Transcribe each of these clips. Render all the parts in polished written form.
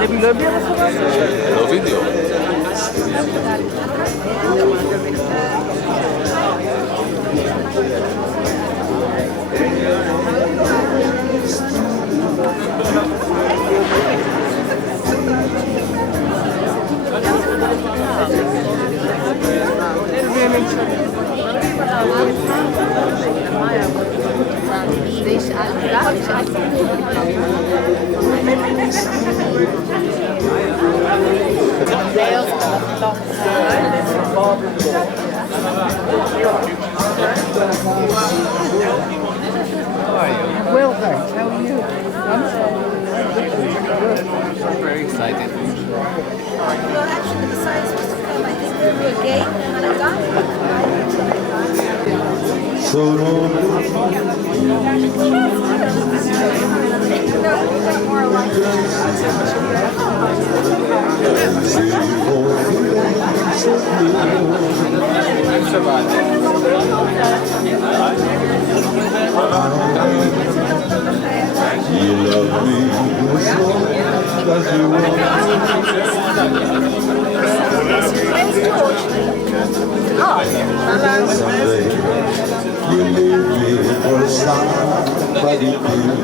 למי לא הביאה בחורה? לא וידאו. Well, thanks. How are you? I'm very excited. Well, actually, the Messiah is supposed to come, I think, through a gate and a gun. So long. No, we got more alike. You love me as you want. Someday you leave me for somebody new.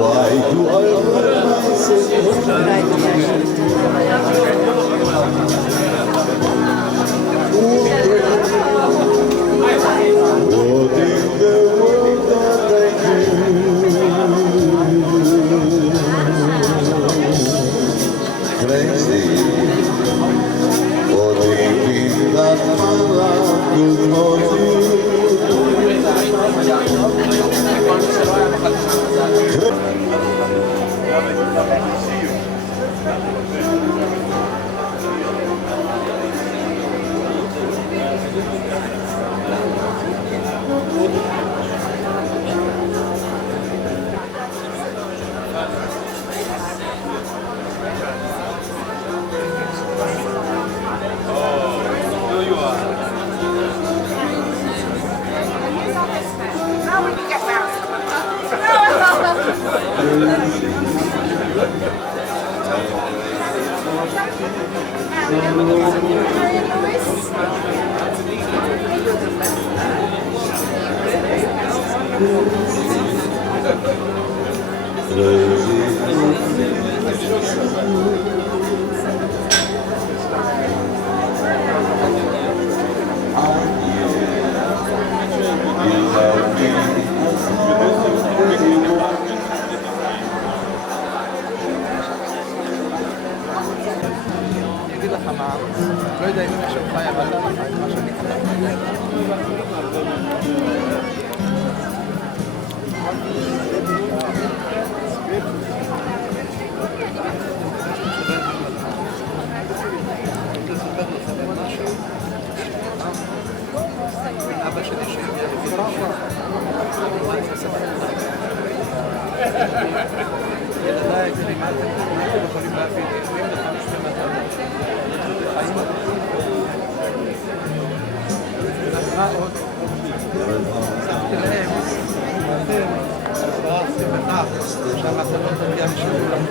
Why do I hurt myself? What in the world that I do? Crazy, for thinking that my love could not do. לא יודע אם יש לך יבטה לך את מה שאני כתב. אבא שלי שהגיע לביטוח. ילדיי, מה אתם יכולים להביא? יכולים לך משתי מתנות. חיים עדיין. מה עוד? שמתי להם, אתם, עושים בכך, שהמתנות תגיע משלולם.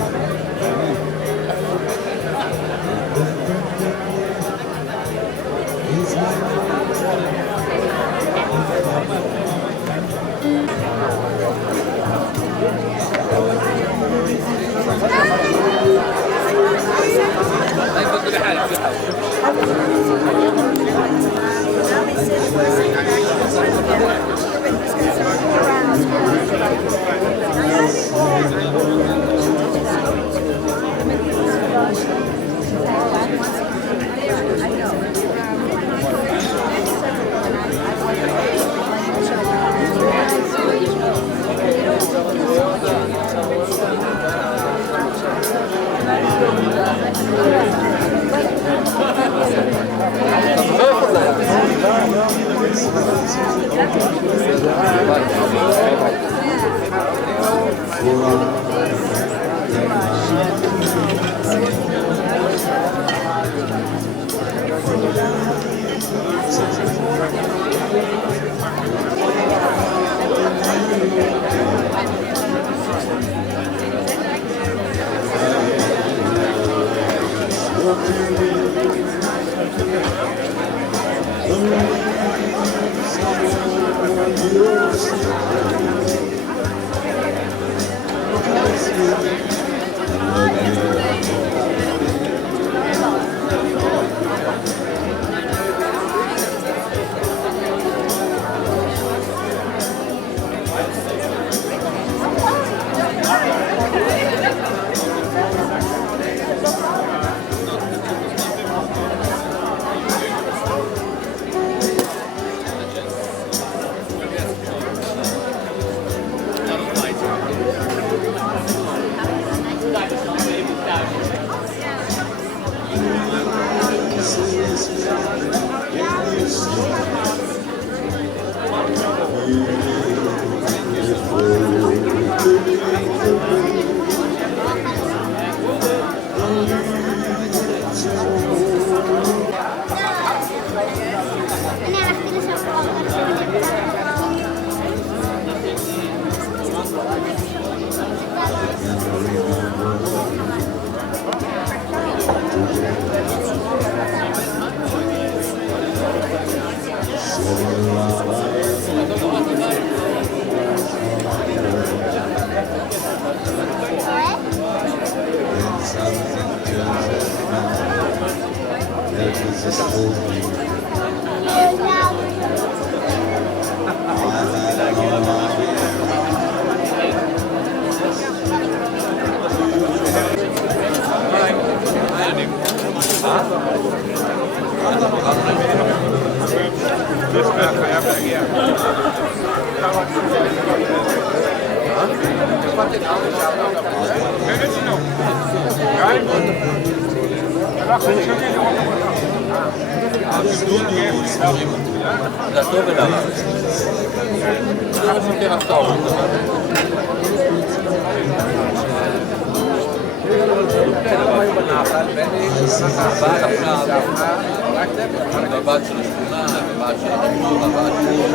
הבת של השכונה, הבת של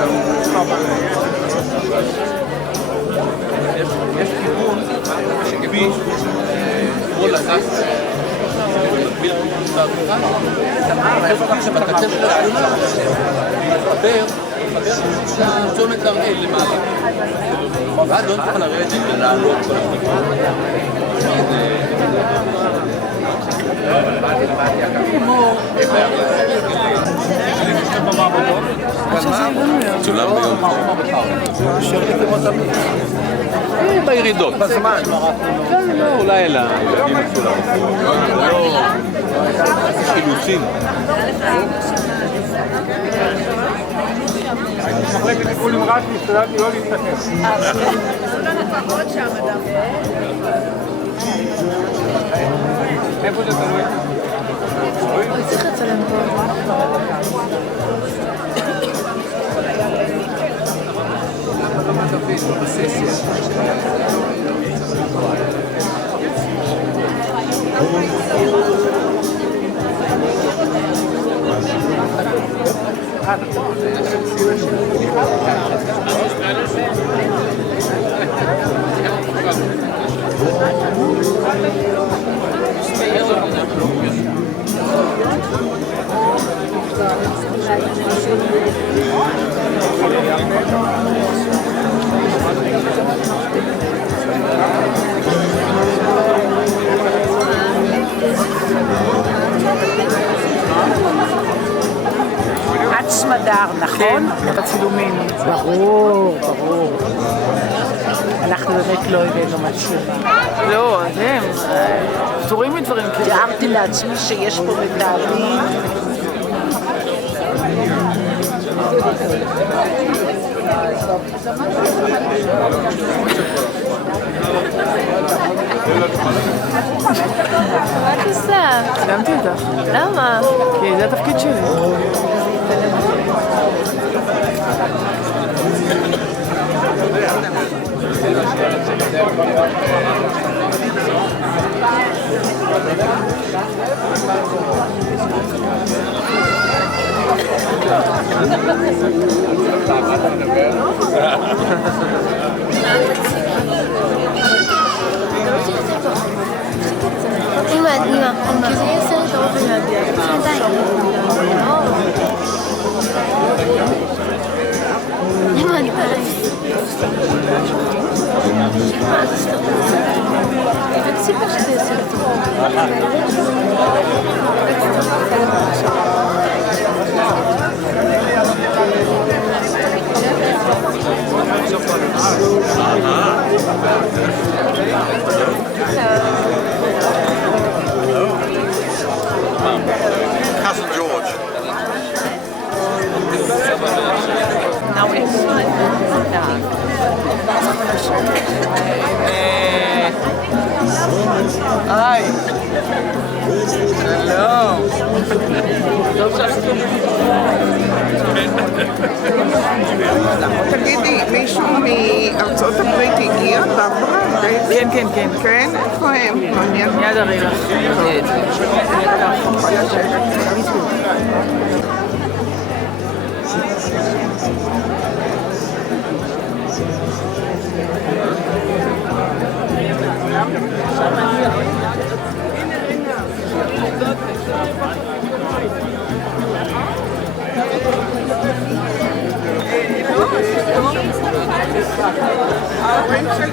הרמון, הבת של... יש כיוון שכביש, כמו לקח, שבקצה של השכונה, להתחבר צומת הראל למעלה. ועד לא נצטרך לרדת ולעלות כל השכונה. צולם ביום בירידות בזמן לא, אולי אלא חילוצים מחלקת טיפול נמרץ והשתדלתי לא להסתכל. עוד שם אדם. איפה זה תלוי? צריך לצלם פה. את סמדר, נכון? בצילומים. ברור, ברור. אנחנו באמת לא הבאנו מצלמה. לא, הם פטורים מדברים כאלה. תיארתי לעצמי שיש פה מתארים. מה את עושה? צילמתי אותך. למה? כי זה התפקיד שלי. אמא, כי זה יעשה לי את האופן להגיע. תגידי, מישהו מארצות הברית הגיע? ברברה? כן, כן, כן. כן? איפה הם? מעניין. מיד הרי לך. ההורים של...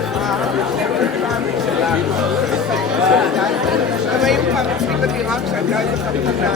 הם היו פעם אצלי בדירה כשהייתה איזה חתונה.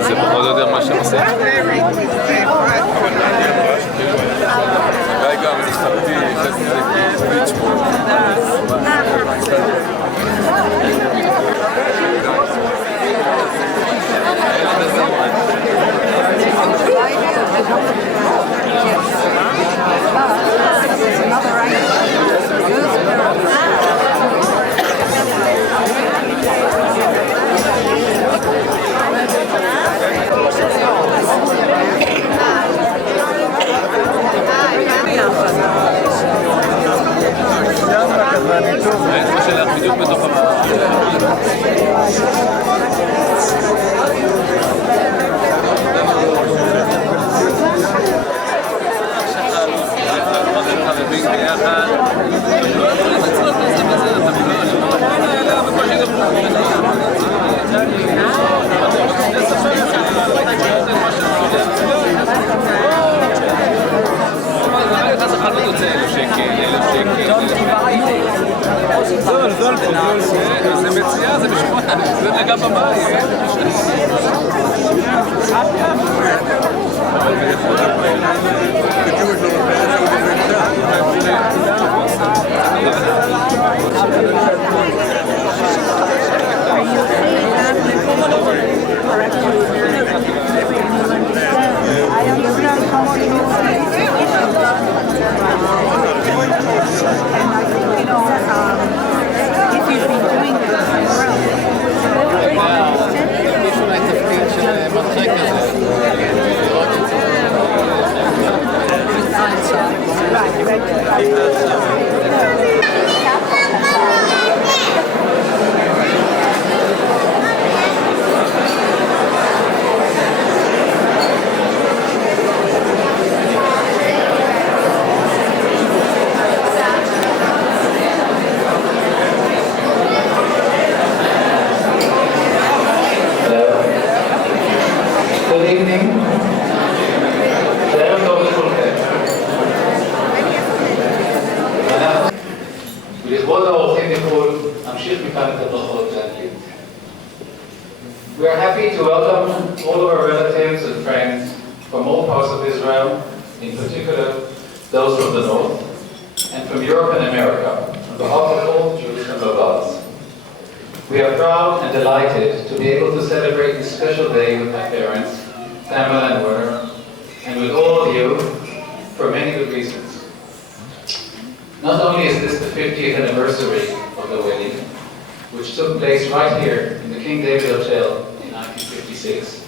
זה מאוד יודע מה שהם עושים. אולי גם נסחרתי, חצי זה ביצ'פור. האצבע שלך בדיוק בתוך זה מציאה, זה משמעות, זה נגע בבית. We are happy to welcome all of our relatives and friends from all parts of Israel, in particular those from the north, and from Europe and America, on behalf of all Jewish and Lobels. We We are proud and delighted to be able to celebrate this special day with my parents, Pamela and Werner, and with all of you for many good reasons. Not only is this the 50th anniversary of the wedding, which took place right here in the King David Hotel in 1956,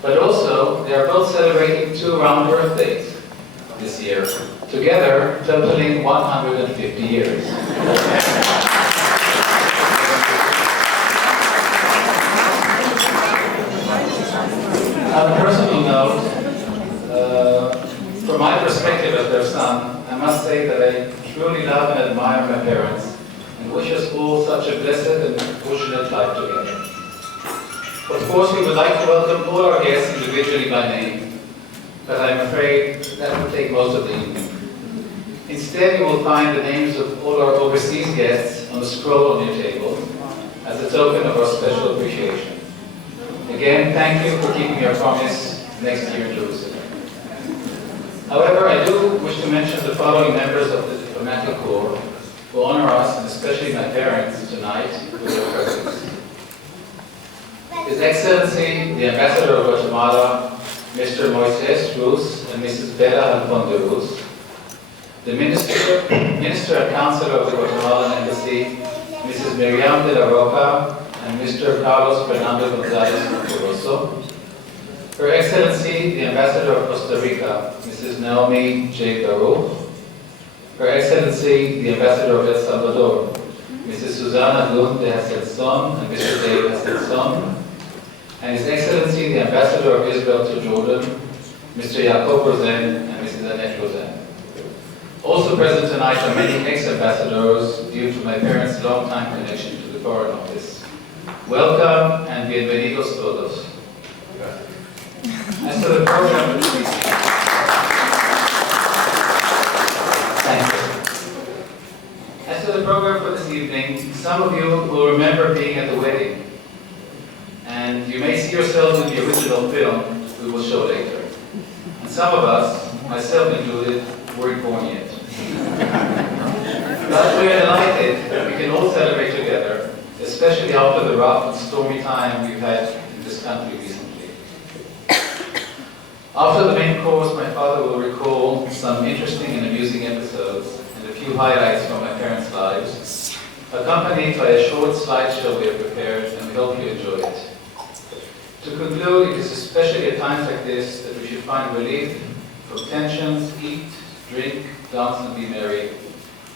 but also they are both celebrating 2 round birthdays this year, together totaling 150 years. On a personal note, from my perspective as their son, I must say that I truly love and admire my parents and wish us all such a blessed and fortunate life together. Of course, we would like to welcome all our guests individually by name, but I'm afraid that will take most of the evening. Instead, you will find the names of all our overseas guests on the scroll on your table as a token of our special appreciation. Again, thank you for keeping your promise next year in Jerusalem. However, I do wish to mention the following members of the diplomatic corps who honor us, and especially my parents, tonight with their presence. His Excellency, the Ambassador of Guatemala, Mr. Moises Ruz and Mrs. Bella Alfon de Ruz, the Minister and Counselor of the Guatemalan Embassy, Mrs. Miriam de la Roca, and Mr. Carlos Fernando Gonzalez Monteroso, Her Excellency, the Ambassador of Costa Rica, Mrs. Naomi J. Baruch, Her Excellency, the Ambassador of El Salvador, Mrs. Susana Lund de Haselson and Mr. Dave Haselson, and His Excellency, the Ambassador of Israel to Jordan, Mr. Yaakov Rosen and Mrs. Annette Rosen. Also present tonight are many ex-ambassadors due to my parents' long-time connection to the Foreign Office. Welcome and bienvenidos todos. As to the program, thank you. As to the program for this evening, some of you will remember being at the wedding, and you may see yourselves in the original film we will show later. And some of us, myself included, weren't born yet. But we are delighted that we can all celebrate together, especially after the rough and stormy time we've had in this country recently. After the main course, my father will recall some interesting and amusing episodes and a few highlights from my parents' lives, accompanied by a short slideshow we have prepared, and we hope you enjoy it. To conclude, it is especially at times like this that we should find relief from tensions, eat, drink, dance, and be merry.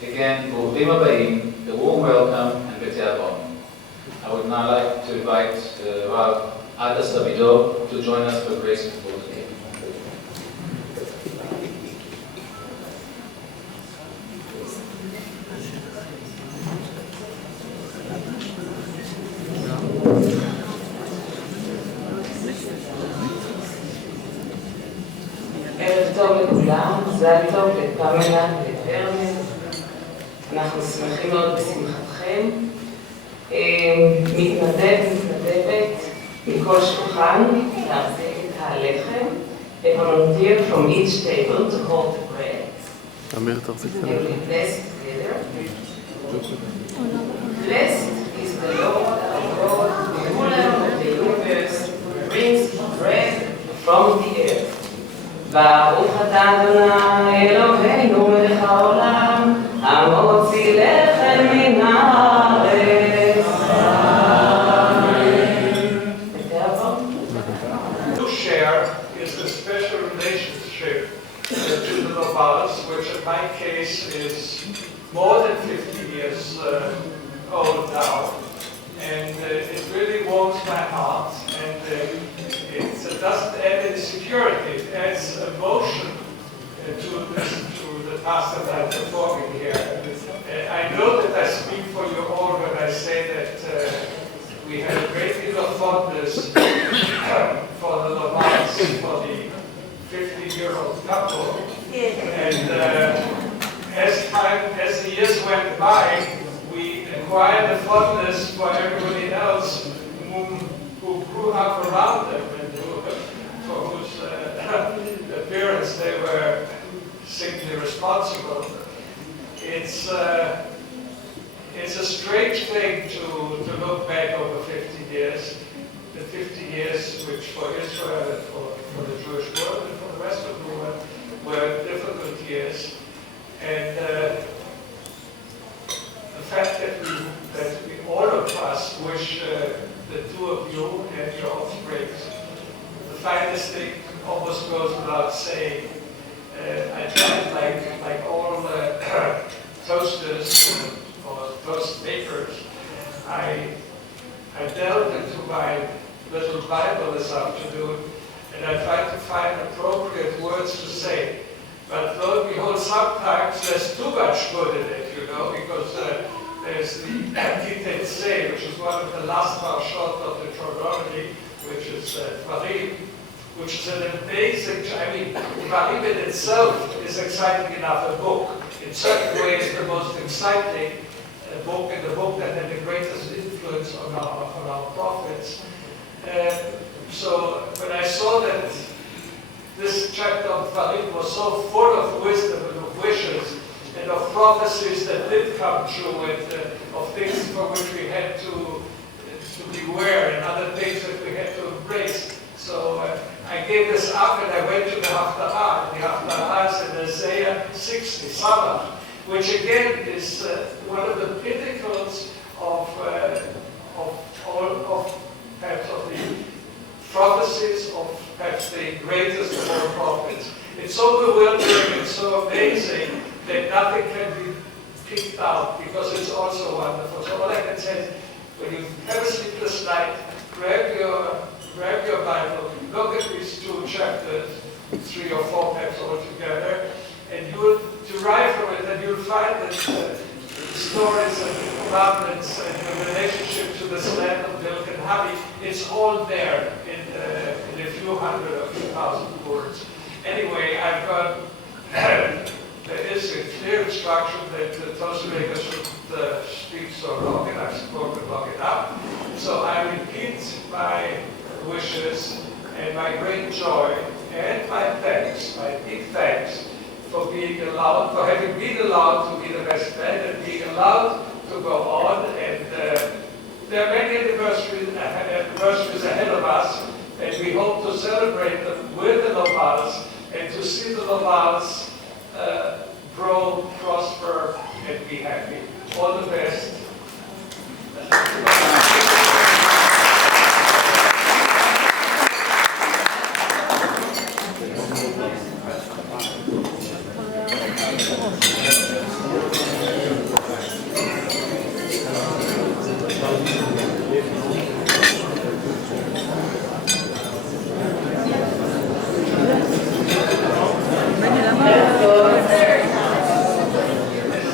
Again, B'ruchim Habayim, a warm welcome and B'tei Avon. I would now like to invite Rav Ada Savido to join us for grace before the game. ערב טוב לכולם, מזל טוב לפמלה ולוורנר. אנחנו שמחים מאוד בשמחתכם. מתנדבת מכל שולחן להחזיק את הלחם. A volunteer from each table to hold the bread. They will be blessed together. Blessed is the Lord our God, the ruler of the universe, who brings bread from the earth. ברוך אתה אדוני אלוהינו מלך העולם, המוציא לחם מן הארץ. To share is the special relationship to the Lovels, which in my case is more than 50 years old now. And it really warms my heart, and it doesn't add any security, it adds emotion to the task that I'm performing here. I know that I speak for you all when I say that we have a great deal of fondness for the Lovels, for the 50-year-old couple. And as the years went by, we acquired a fondness for everybody else who grew up around them and for whose appearance they were simply responsible. It's a strange thing to look back over 50 years. The 50 years which for Israel and for the Jewish world and for the rest of the world were difficult years. And the fact that we all of us wish the two of you and your offspring the finest thing almost goes without saying. I tried like all toasters or toast makers, I delved into my little Bible this afternoon and I tried to find appropriate words to say. But lo and behold, sometimes there's too much good in it, you know, because there's the Detailed Say, which is one of the last parashot of the Deuteronomy, which is Dvarim, which is an amazing, I mean, Dvarim in itself is exciting enough a book. In certain ways, the most exciting book and the book that had the greatest influence on our prophets. So when I saw that this chapter of Dvarim was so full of wisdom and of wishes and of prophecies that did come true and of things for which we had to beware and other things that we had to embrace. So I gave this up and I went to the Haftarah. The Haftarah is in Isaiah 60, Sabbath, which again is one of the pinnacles of perhaps of the prophecies of perhaps the greatest of all prophets. It's so bewildering and so amazing that nothing can be picked out because it's also wonderful. So all I can say is, when you have a sleepless night, grab your Bible, look at these two chapters, 3 or 4 perhaps all together, and you will derive from it, and you'll find that stories and commandments and the relationship to this land of milk and honey, it's all there in a few hundred or few thousand words. Anyway, I've got, there is a clear instruction that the toast maker should speak so long, and I've spoken long enough. So I repeat my wishes and my great joy and my thanks, my big thanks for being allowed, for having been allowed to be the best man and being allowed to go on. And there are many anniversaries ahead of us, and we hope to celebrate them with the Lobals and to see the Lobals grow, prosper, and be happy. All the best.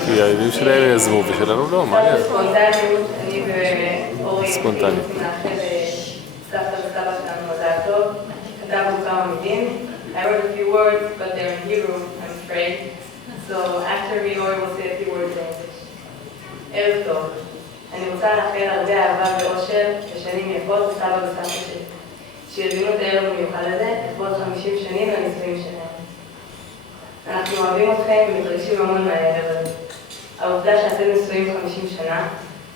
כי הילדים שלהם יזמו ושלנו לא, מה יהיה? ספונטניות, אני ואורי ספונטני. נאחל סבתא וסבא שלנו מזל טוב. כתבנו כמה מילים. I wrote a few words, but they're in Hebrew, I'm afraid. So after we Ori will say a few words in English. ערב טוב. אני רוצה לאחל הרבה אהבה ואושר ושנים יפות לסבא וסבתא שלי. שיזמינו את הערב המיוחד הזה, לכבוד 50 שנים לנישואים שלהם. אנחנו אוהבים אתכם ומתרגשים המון מהערב הזה. העובדה שאתם נשואים 50 שנה,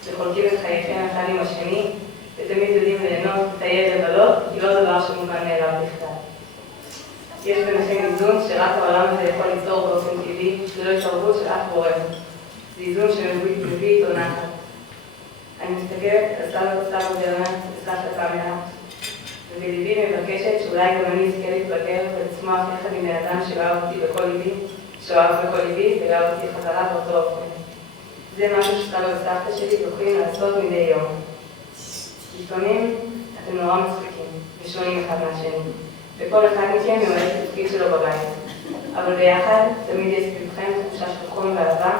וחולקים את חייכם אחד עם השני, ותמיד יודעים ליהנות, לטייל לבלות, היא לא דבר שמובן מאליו בכלל. יש ביניכם איזון שרק העולם הזה יכול ליצור באופן טבעי, ללא התערבות של אף גורם. זה איזון שמביא איתו נחת. אני מסתכלת על סבא ורנר וסבתא ופמלה, ובליבי מבקשת שאולי גם אני אזכה להתבגר ולצמוח יחד עם האדם שאוהב אותי בכל ליבי, ואוהב אותי חזרה באותו אופן. זה משהו שסבא וסבתא שלי זוכים לעשות מדי יום. לפעמים אתם נורא מצחיקים ושונים אחד מהשני, וכל אחד מכם ממלא את התפקיד שלו בבית. אבל ביחד תמיד יש סביבכם תחושה של חום ואהבה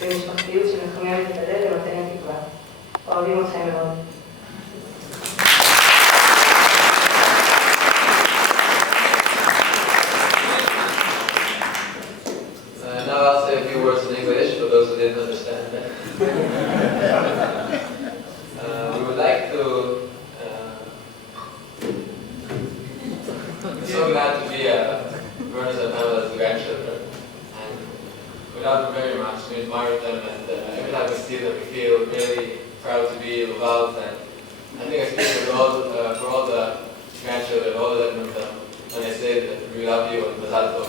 ומשפחתיות שמחממת את הלב ונותנת תקווה. אוהבים אתכם מאוד. Now I'll say a few words in English for those who didn't understand it. We would like to, we're so glad to be వర్נר and Pamela's grandchildren, and we love them very much, we admire them, and every time we see them we feel really proud to be Luvals and I think I speak for all the grandchildren, all of them, when I say that we love you and Mazal Tov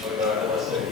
for your anniversary.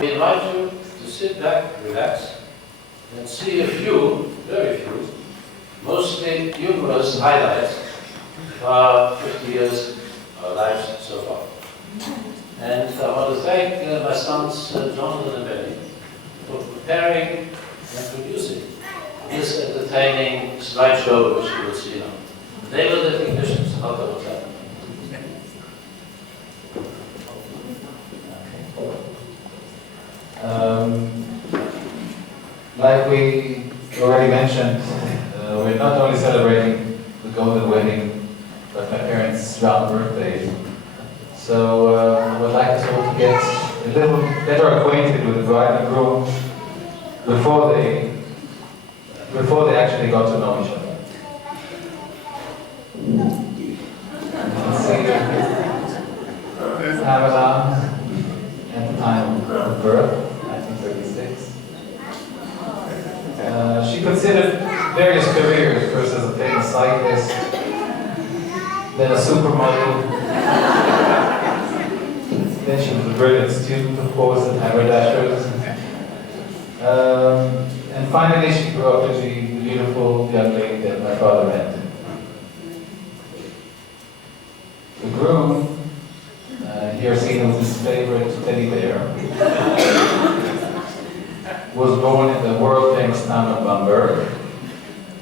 We invite you to sit back, relax, and see a few, very few, mostly humorous highlights of our 50 years of lives so far. And I want to thank my sons, Jonathan and Benny, for preparing and producing this entertaining slideshow, which you will see now. They were the technicians, not the hotel. Like we already mentioned, we're not only celebrating the golden wedding, but my parents' round birthday. So I would like us all to get a little better acquainted with the bride and groom before they actually got to know each other. Let's see, Pamela at the time of birth, 1936. She considered various careers, first as a famous cyclist, then a supermodel, then she was a brilliant student, of course, at haberdashers, and finally she grew up to be the beautiful young lady that my father met. The groom, here seen with his favorite teddy bear, was born in the world-famous town of Bamberg,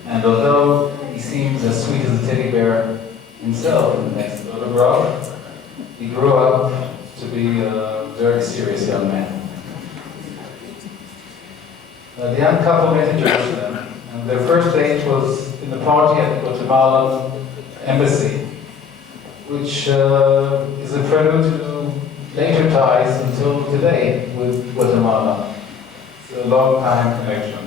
and although he seems as sweet as a teddy bear himself in the next photograph, he grew up to be a very serious young man. The young couple met in Jerusalem, and their first date was in the party at the Guatemalan embassy, which is a prelude to later ties until today with Guatemala. It's a long time connection.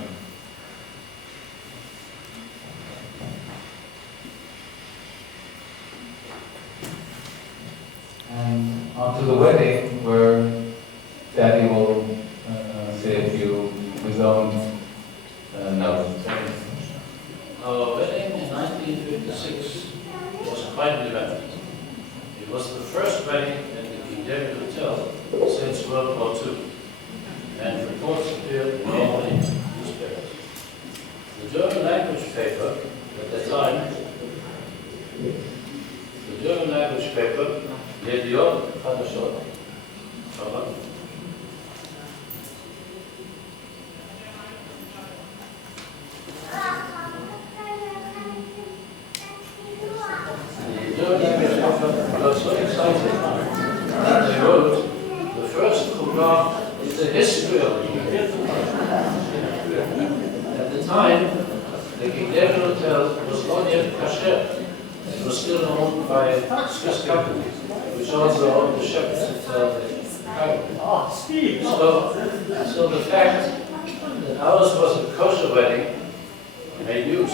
And on to the wedding, where Daddy will say a few of his own notes. Our wedding in 1956 was quite an event. It was the first wedding at the King David Hotel since World War II, and reports appeared in all the newspapers. The German language paper at the time, Yediot Chadashot, got so excited that they wrote the first Qur'an is the history of the King David. At the time, the King David Hotel was not yet kasher. It was still owned by a Swiss company, which also owned the Shepherd's Hotel in Cairo. So the fact that ours was a kosher wedding made news.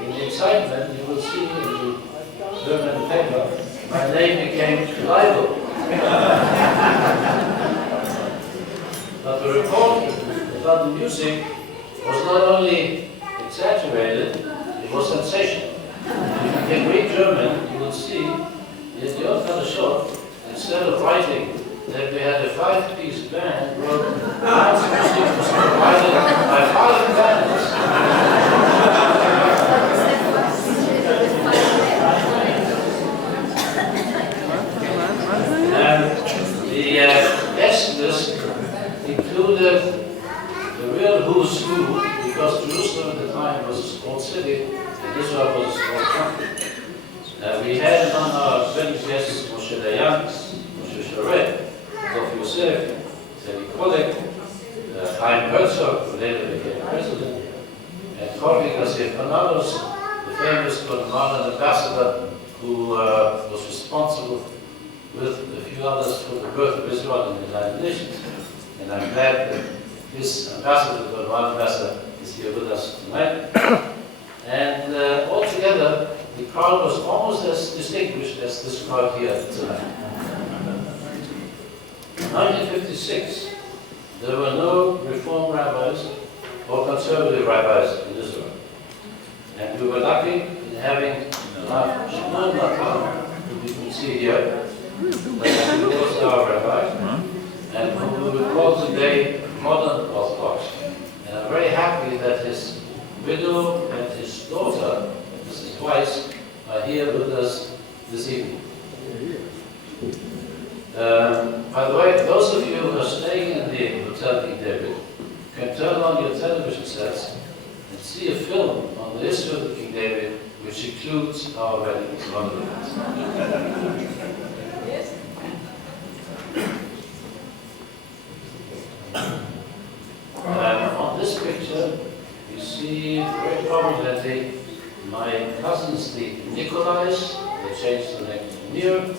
In the excitement, you will see in the German paper, my name became libel. But the report about the music was not only exaggerated, it was sensational. If you can read German, you will see that the old Chadashot, instead of writing that we had a 5-piece band, wrote dance music was provided by 5 bands. And the guest list included the real who's who, because Jerusalem at the time was a small city, and Israel was a small country. We had on our wedding guests Moshe Moshe Dayan's, Moshe Shoret, Dov Yosef, Zeli Kolek, Chaim Herzog, who later became president, and Jorge Garcia Panados, the famous Guatemalan ambassador who was responsible with a few others for the birth of Israel in the United Nations. And I'm glad that this ambassador, the Guatemalan ambassador, is here with us tonight. And altogether, the crowd was almost as distinguished as this crowd here tonight. In 1956, there were no Reform rabbis or conservative rabbis in Israel. And we were lucky in having Shimon Matan, who you can see here, who was our rabbi, and who we would call today modern Orthodox. And I'm very happy that his widow and his daughter, Mrs. Weiss, are here with us this evening. By the way, those of you who are staying in the Hotel King David can turn on your television sets and see a film on the history of the King David, which includes our weddings. On this picture, you see very prominently my cousins, the Nikolais. They changed the name to Nir.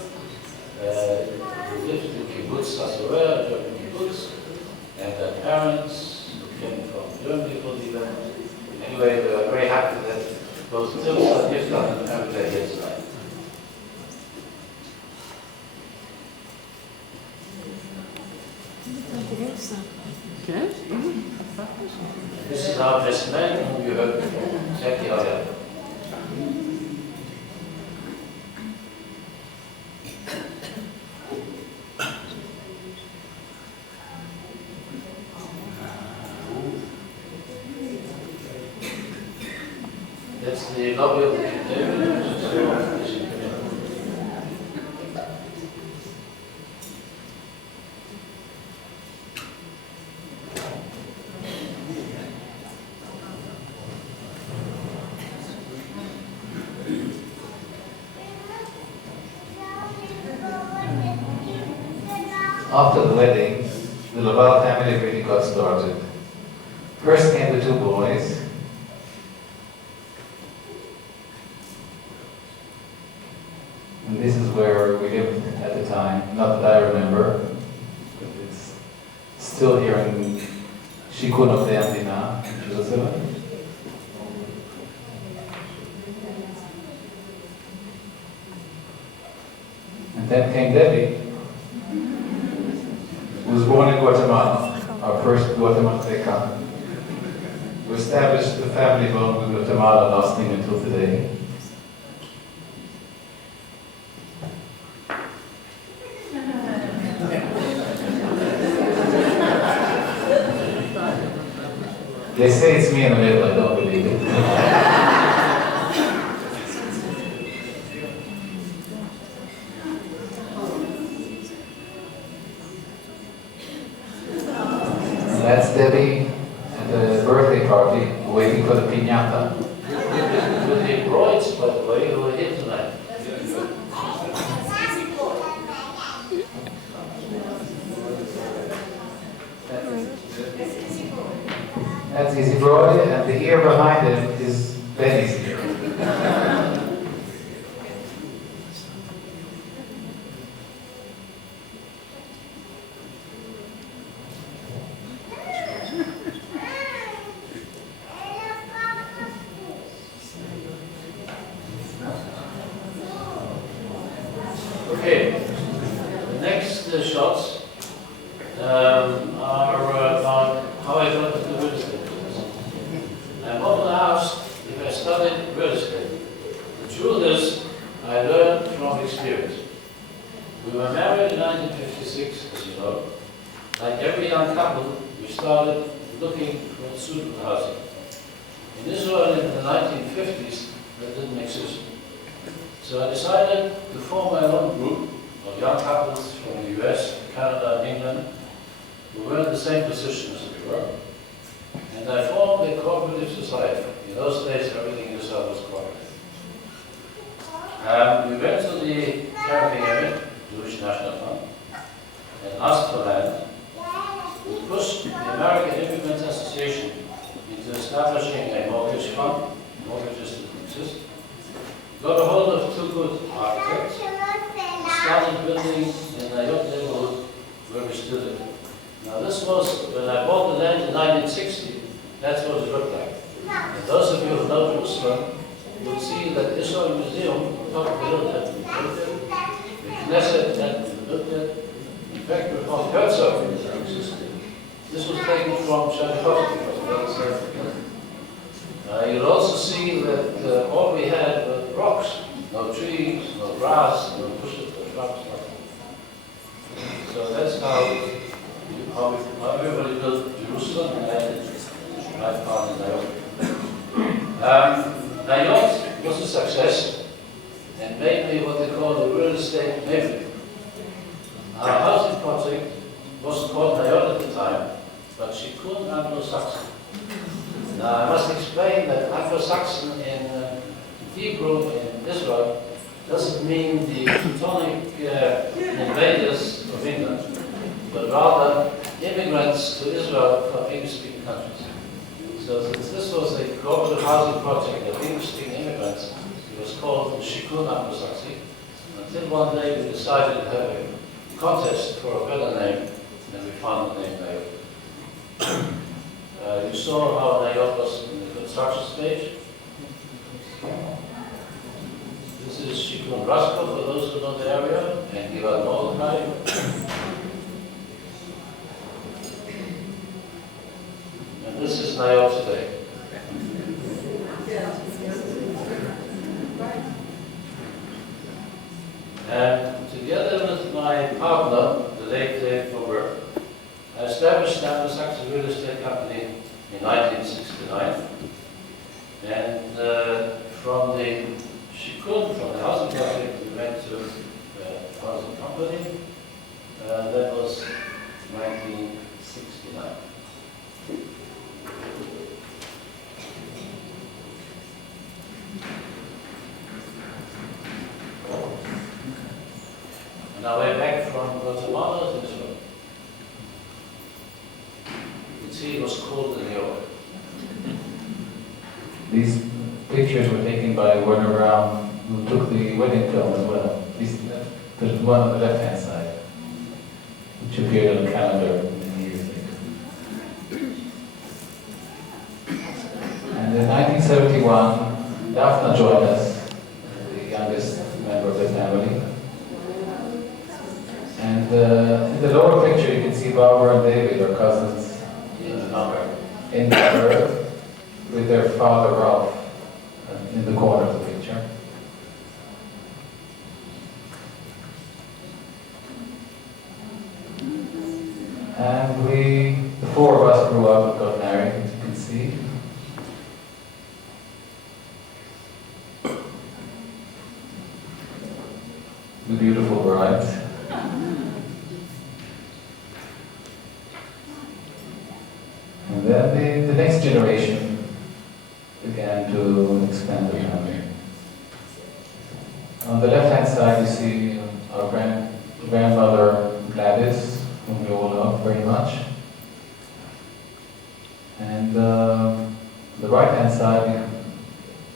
Who lived in Kibbutz Hasoreh, German Kibbutz, and their parents who came from Germany for the event. Anyway, we are very happy that both Tilsa and Yiftan and family are here tonight. This is our best man whom you heard before, Jackie Ayala. That's the lobby of the King David, which is so as you come in. After the wedding, the Lובל family really got started. First came the two boys. And this is where we lived at the time. Not that I remember, but it's still here in Shikun of the Amdina, Jerusalem. And then came Debbie, who was born in Guatemala, our first Guatemalteca, who established the family bond with Guatemala lasting until today. They say it's me in the middle, I don't believe it. That's Debbie at the birthday party, waiting for the piñata. With the brides, by the way, who are here tonight. That's Easy Broy, and the ear behind him is Benny's ear. Okay, the next shots are about how I got into real estate business. I'm often asked if I studied real estate. The truth is, I learned from experience. We were married in 1956, as you know. Like every young couple, we started looking for suitable housing. In Israel in the 1950s, that didn't exist. So I decided to form my own group of young couples from the US, Canada, and England, who were in the same position as we were. And I formed a cooperative society. In those days, everything in Israel was cooperative. We went to the Caribbean area, Jewish National Fund, and asked for land, we pushed the American Immigrant Association into establishing a mortgage fund. Mortgages didn't exist. Got a hold of two good architects, started building in the Ayot neighborhood where we stood it. Now this was, when I bought the land in 1960, that's what it looked like. And those of you who know Jerusalem will see that Israel Museum, on top of the hill, had been built there. The Knesset had been built there. In fact, before Herzog existed, this was taken from Tchaikovsky. You'll also see that all we had were rocks, no trees, no grass, no bushes, no shrubs, nothing. So that's how everybody built Jerusalem, and I did right part in Ayot. Ayot was a success and made me what they call a real estate maverick. Our housing project wasn't called Ayot at the time, but Shikun Anglo-Saxon. Now I must explain that Anglo-Saxon in Hebrew in Israel doesn't mean the Teutonic invaders of England, but rather immigrants to Israel from English-speaking countries. So since this was a global housing project of English-speaking immigrants, it was called the Shikun Anglo-Saxon, until one day we decided to have a contest for a better name, and we found the name Ayot. You saw how Ayot was in the construction stage. This is Shikun Rasko, for those who know the area, and Givat Mordechai. And this is Ayot today. And together with my partner, the late Dave Lobert, I established the Anglo-Saxon Real Estate Company in 1969. And from the Shikun, from the housing project, we went to the housing company. That was 1969. Now we're back from Guatemala to Israel. You can see it was cold in New York. These pictures were taken by ورنر, who took the wedding film as well. There's one on the left-hand side, which appeared on the calendar many years later. And in 1971, Daphne joined us, the youngest member of the family. And in the lower picture, you can see Barbara and David, our cousins, in the number with their father Ralph in the corner of the picture. And the four of us grew up and got married, as you can see. The beautiful brides. And then the next generation began to expand the family. On the left-hand side, you see our grandmother Gladys, whom we all love very much. And the right-hand side,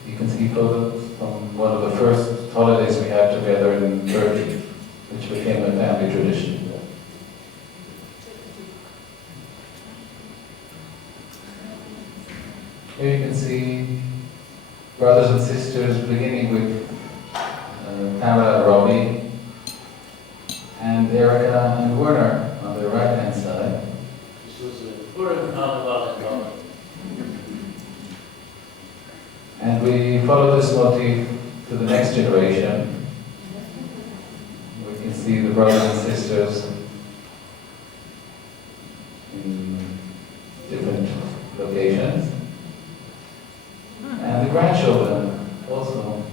you can see photos from one of the first holidays we had together in Turkey, which became a family tradition. Here you can see brothers and sisters, beginning with Pamela and Robbie, and Erica and ورنر on the right-hand side. This was a Purim roundabout in London. And we follow this motif to the next generation. We can see the brothers and sisters in different locations. And the grandchildren also.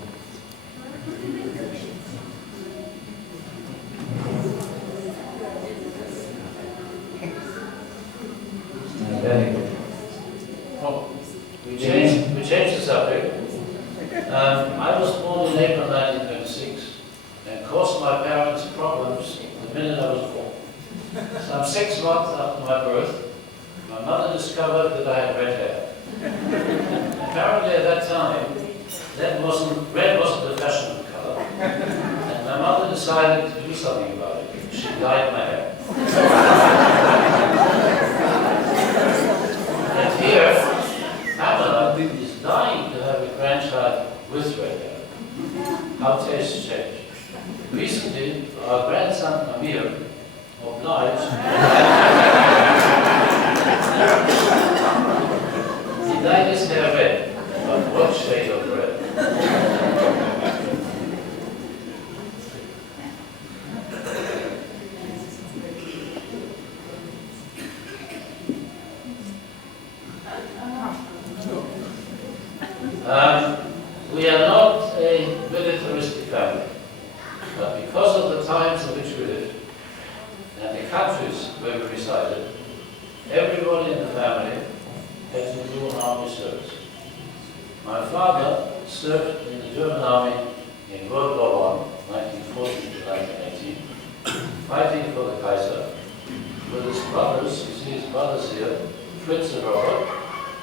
And Benny. Oh, we changed the subject. I was born in April 1926 and caused my parents problems discovered that I had red hair. Apparently at that time, red wasn't the fashionable color, and my mother decided to do something about it. She dyed my hair. And here, Pamela is dying to have a grandchild with red hair. How tastes change. Recently, our grandson Amir obliged. He dyed his hair red, but what shade of red? We are not a militaristic family, but because of the times in which we lived and the countries where we resided, everybody in the family had to do an army service. My father served in the German army in World War I, 1914 to 1918, fighting for the Kaiser, with his brothers, you see his brothers here, Fritz and Robert,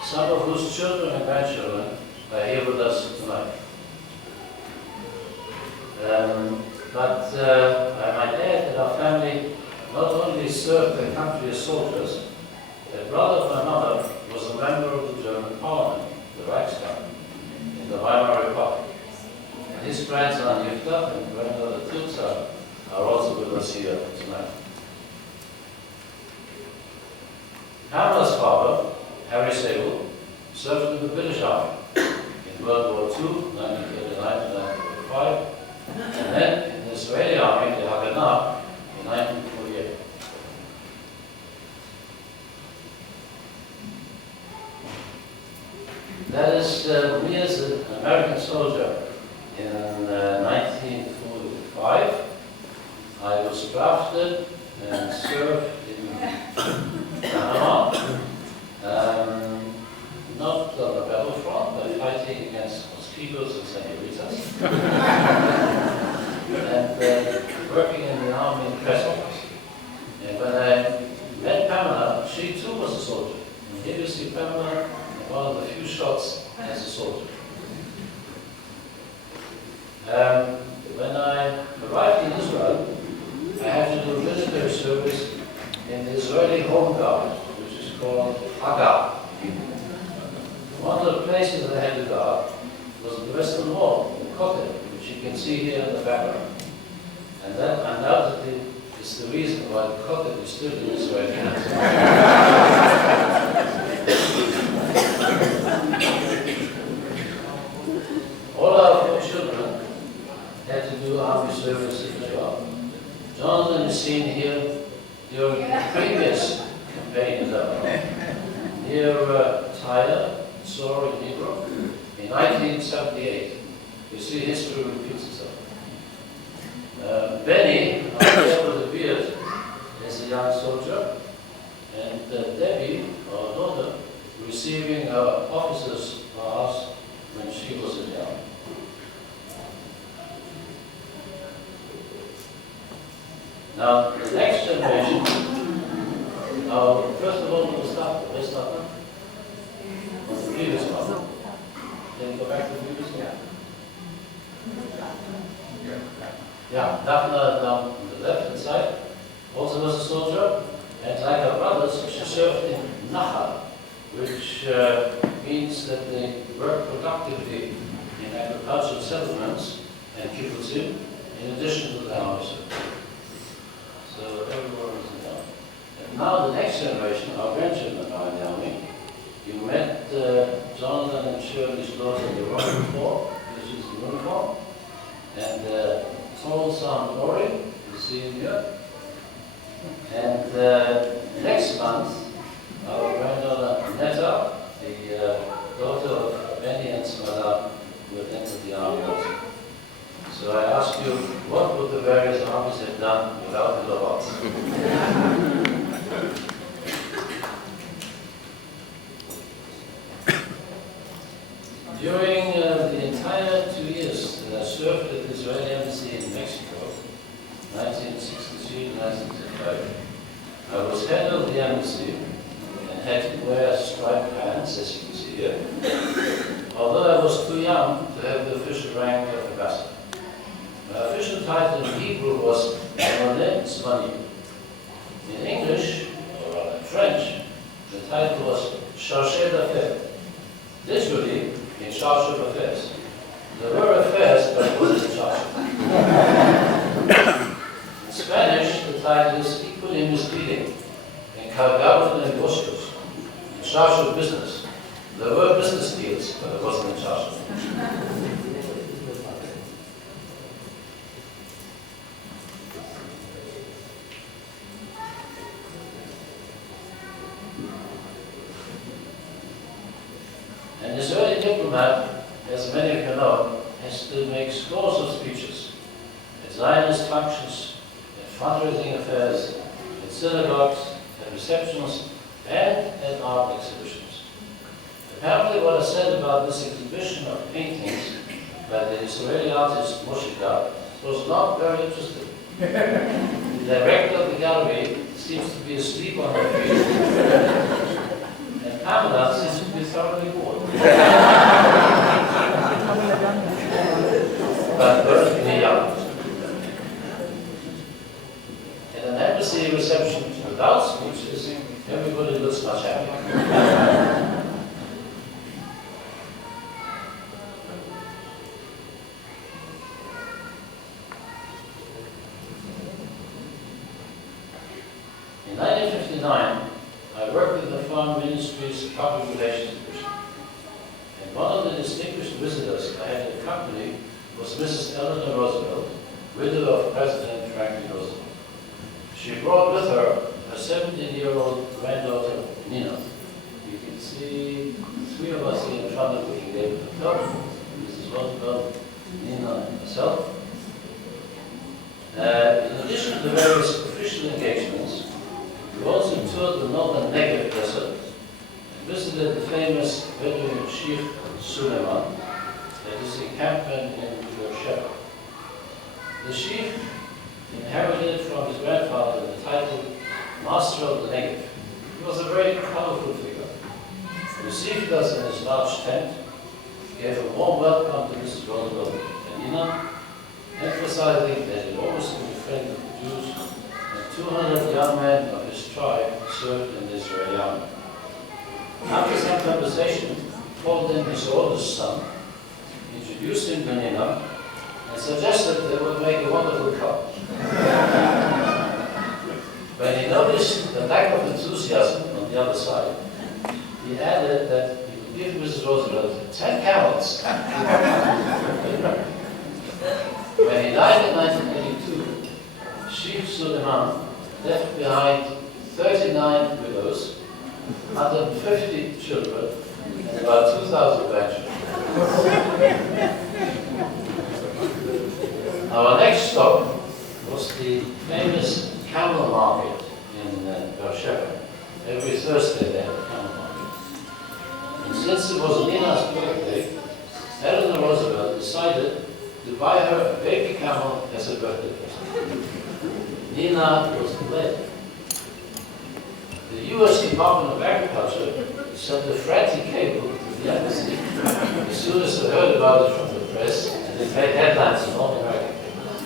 some of whose children and grandchildren are here with us tonight. But my dad and our family not only served the country as soldiers, a brother of my mother was a member of the German parliament, the Reichstag, in the Weimar Republic. And his grandson Yiftach and granddaughter Tilsa are also with us here tonight. Pamela's father, Harry Sable, served in the British Army in World War II, 1939 to 1945, and then in the Israeli Army, the Haganah, in 1948. That is me as an American soldier in 1945. I was drafted and served in Panama. Not on the battlefront, but fighting against mosquitoes and senoritas. And working in the army in Prescott. And when I met Pamela, she too was a soldier. And here you see Pamela in one of the few shots as a soldier. When I arrived in Israel, I had to do military service in the Israeli Home Guard, which is called Hagar. One of the places I had to guard was the Western Wall, the Kotel, which you can see here in the background. And that undoubtedly is the reason why the Kotel is still in Israeli hands. All our 4 children had to do army service as well. Jonathan is seen here during the previous campaign in Lebanon, near Tyre, Sor in Hebron, in 1978. You see, history repeats itself. Benny, our dad with the beard, is a young soldier, and Debbie, our daughter, receiving her officer's pass when she was a young. Now, the next generation, first of all, we'll start. Let's start now. On the previous one. Can you go back to the previous one? Yeah, Daphne down on the left-hand side also was a soldier, and like her brothers, she served in Nahal, which means that they work productively in agricultural settlements and kibbutzim, in addition to the army service. So everyone was in the army. And now the next generation, our grandchildren are in the army. You met Jonathan and Shirley's daughter in the Royal before, which is the uniform. And tall son Ori, you see him here. And next month, our granddaughter Netta, the daughter of Benny and Smada, will enter the army also. So I ask you, what would the various armies have done without the Lovels? During the entire 2 years that I served at the Israeli Embassy in Mexico, 1963 to 1965, I was head of the embassy and had to wear striped pants, as you can see here, although I was too young to have the official rank of ambassador. My official title in Hebrew was Monnet Zmanim. In English, or rather in French, the title was Chargé d'Affaires. Literally, in charge of affairs. There were affairs, but I wasn't in charge. In Spanish, the title is equally misleading. Encargado de negocios, in charge of business. There were business deals, but I wasn't in charge of them. An Israeli diplomat, as many of you know, has to make scores of speeches at Zionist functions, at fundraising affairs, at synagogues, at receptions, and at art exhibitions. Apparently what I said about this exhibition of paintings by the Israeli artist Moshe Gad was not very interesting. The director of the gallery seems to be asleep on her feet. And Pamela seems to be thoroughly bored. But both me young. At an embassy reception without speeches, everybody looks much happier. In 1959, I worked with the Foreign Ministry's Public Relations Division. And one of the distinguished visitors I had to accompany was Mrs. Eleanor Roosevelt, widow of President Franklin Roosevelt. She brought with her her 17-year-old granddaughter, Nina. You can see the three of us here in front of the King David Hotel, Mrs. Roosevelt, Nina, and myself. In addition to the various official engagements, we also toured the northern Negev desert and visited the famous Bedouin chief Suleiman, that is encampment in Beersheba. The chief inherited from his grandfather the title Master of the Negev. He was a very colorful figure. He received us in his large tent, gave a warm welcome to Mrs. Roosevelt and Nina, emphasizing that he always been a friend of the Jews, and 200 young men of his tribe served in the Israeli army. After some conversation, he called in his oldest son, introduced him to Nina, and suggested they would make a wonderful couple. When he noticed the lack of enthusiasm on the other side, he added that he would give Mrs. Roosevelt 10 camels. When he died in 1982, Chief Suleiman left behind 39 widows, 150 children, and about 2,000 grandchildren. Our next stop was the famous camel market in Beersheba. Every Thursday they had a camel market. And since it was Nina's birthday, Eleanor Roosevelt decided to buy her a baby camel as a birthday present. Nina was glad. The U.S. Department of Agriculture sent a frantic cable to the embassy as soon as they heard about it from the press, and it made headlines in all American papers.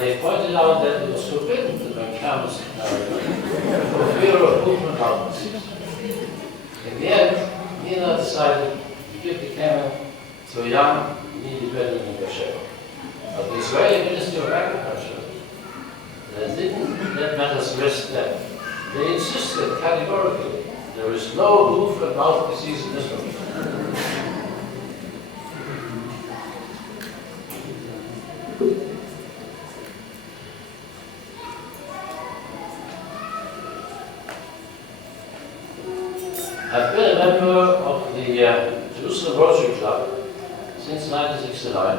They pointed out that it was forbidden to bring camels to America for fear of movement policies. In the end, Nina decided to give the camel to a young, needy Bedouin in Beersheba. But the Israeli Ministry of Agriculture didn't let matters rest there. They insisted categorically there is no hoof and mouth disease in Israel. I've been a member of the Jerusalem Rotary Club since 1969,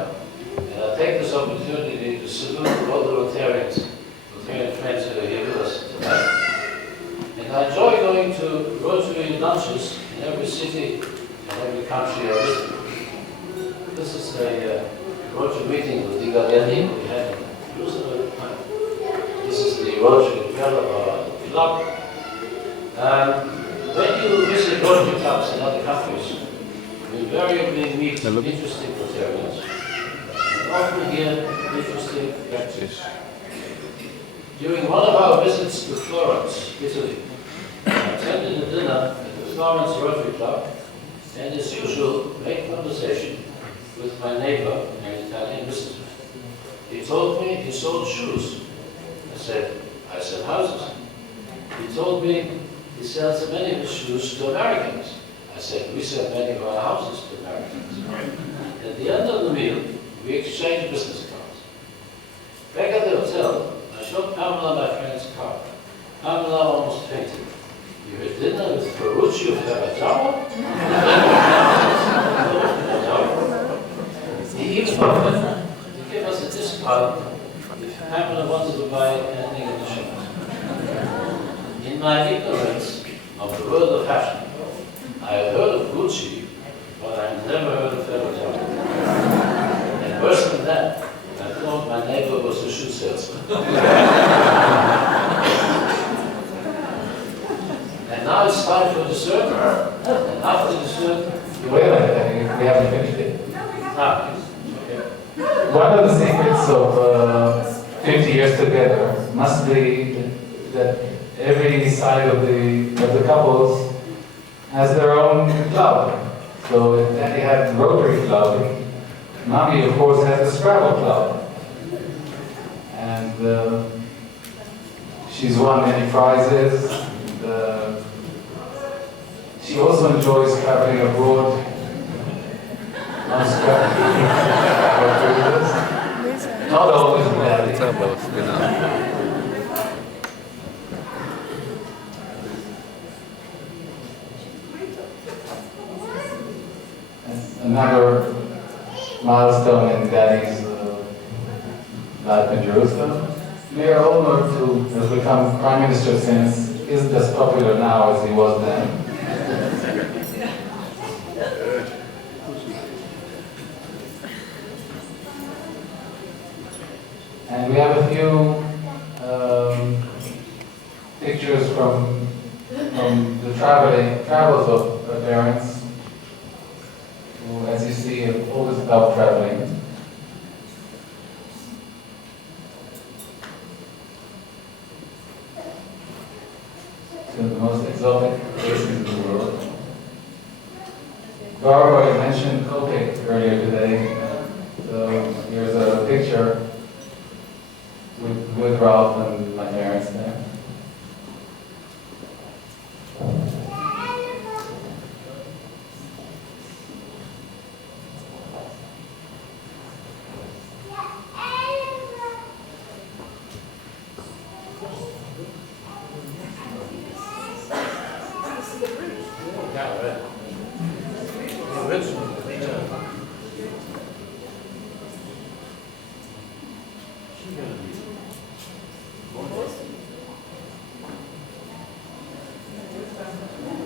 and I take this opportunity to salute all the Rotarians, Rotarian friends who are here with us tonight. And I enjoy going to Rotary lunches in every city and every country I visit. This is a Rotary meeting with the Galilee we had in Jerusalem. This is the Rotary club. When you visit Rotary clubs in other countries, you invariably meet interesting Rotarians and often hear interesting lectures. During one of our visits to Florence, Italy, I attended a dinner at the Florence Rotary Club and, as usual, made conversation with my neighbor, an Italian visitor. He told me he sold shoes. I sell houses. He told me he sells many of his shoes to Americans. I said, we sell many of our houses to Americans. At the end of the meal, we exchanged business cards. Back at the hotel, I showed Pamela my friend's card. Pamela almost fainted. You had dinner with Ferruccio Ferragamo? He even offered to give us a discount if Pamela wanted to buy anything in the shop. In my ignorance of the world of fashion, I had heard of Gucci, but I had never heard of Ferragamo. And worse than that, I thought my neighbor was a shoe salesman. And now it's time for dessert. And after dessert, Wait a minute, we haven't finished it. One of the secrets of 50 years together must be that every side of the couples has their own club. So if Daddy had the Rotary Club, Mommy, of course, has the Scrabble Club. And she's won many prizes. And, she also enjoys traveling abroad on Scrabble. Not always with Daddy. Another milestone in Daddy's life in Jerusalem. Mayor Olmert, who has become Prime Minister since, isn't as popular now as he was then. And we have a few pictures from the travels of our parents, who, as you see, have always loved traveling. To the most exotic places in the world. Barbara mentioned Copic earlier today, so here's a picture with Ralph and my parents there.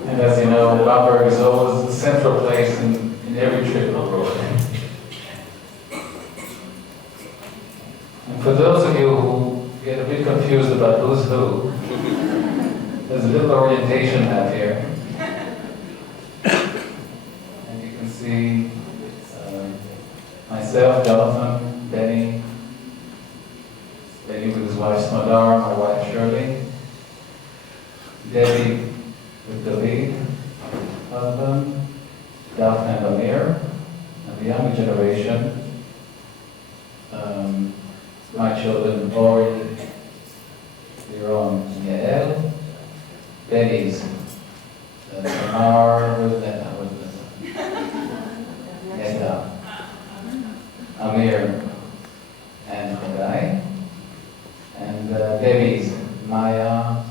And as you know, Bamberg is always the central place in every trip abroad. And for those of you who get a bit confused about who's who, there's a little orientation map here. And you can see myself, Jonathan, Benny with his wife Smadar, my wife Shirley, Debbie with the lead husband, Daphne and Amir, and the younger generation, my children, Ori, Liron, and Yael, Benny's, Tamar, Neda, Amir, and Kodai, and Debbie's, Maya,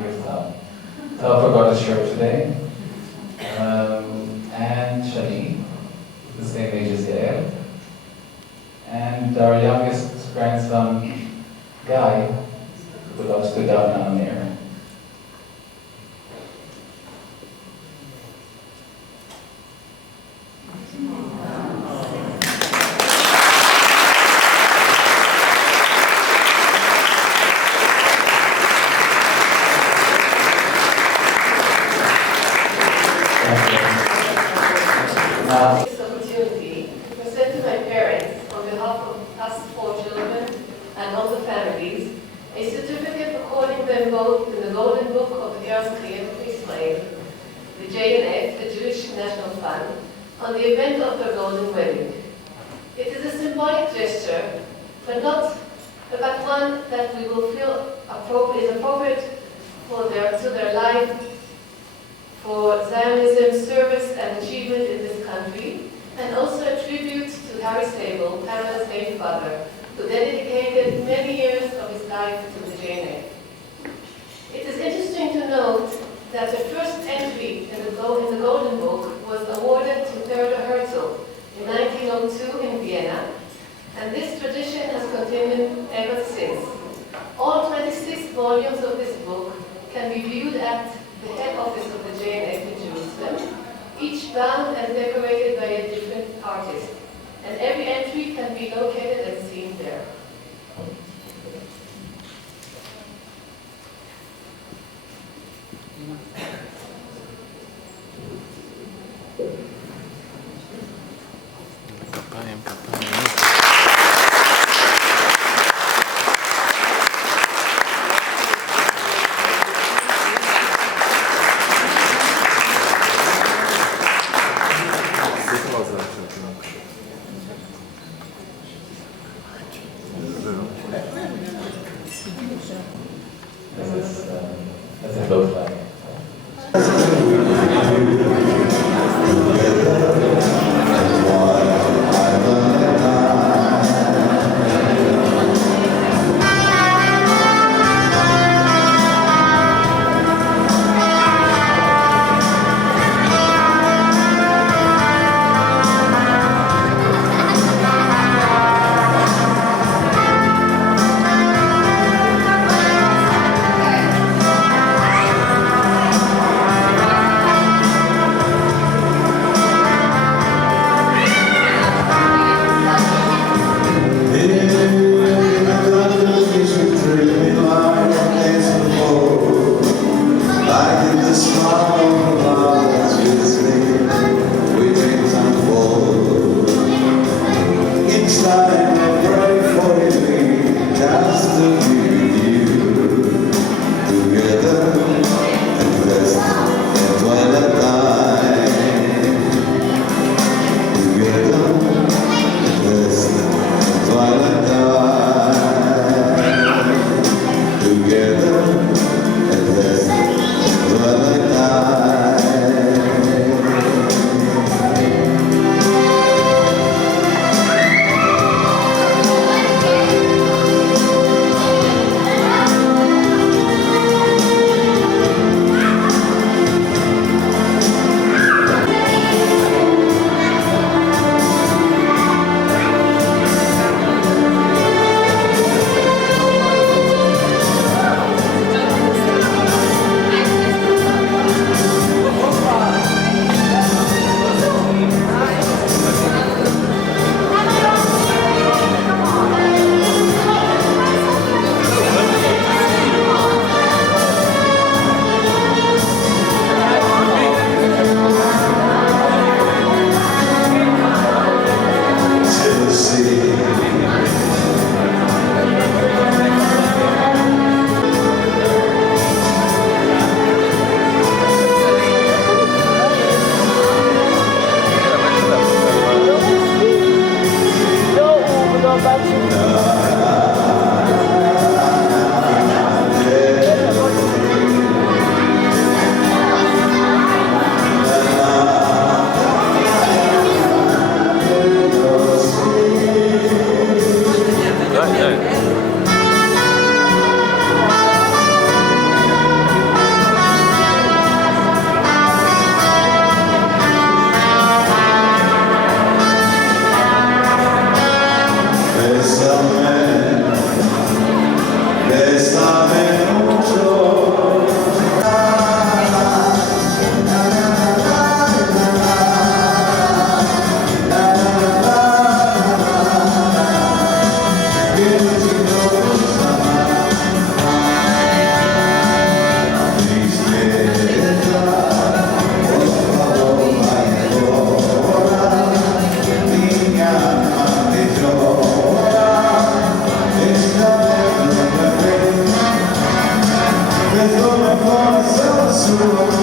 here's Tal. Tal forgot his shirt today. And Shani, the same age as Yael. And our youngest grandson, Guy, who belongs to Daphne and Amir. this opportunity to present to my parents, on behalf of us 4 children and all the families, a certificate recording them both in the Golden Book of the Eretz Israel, the JNF, the Jewish National Fund, on the event of their golden wedding. It is a symbolic gesture, but one that we will feel is appropriate to their life, for Zionism's service and achievement in this country, and also a tribute to Harry Sable, Pamela's late father, who dedicated many years of his life to the JNF. It is interesting to note that the first entry in the Golden Book was awarded to Theodor Herzl in 1902 in Vienna, and this tradition has continued ever since. All 26 volumes of this book can be viewed at the head office of the JNF in Jerusalem, each bound and decorated by a different artist, and every entry can be located and seen there. As it looks like. Thank you.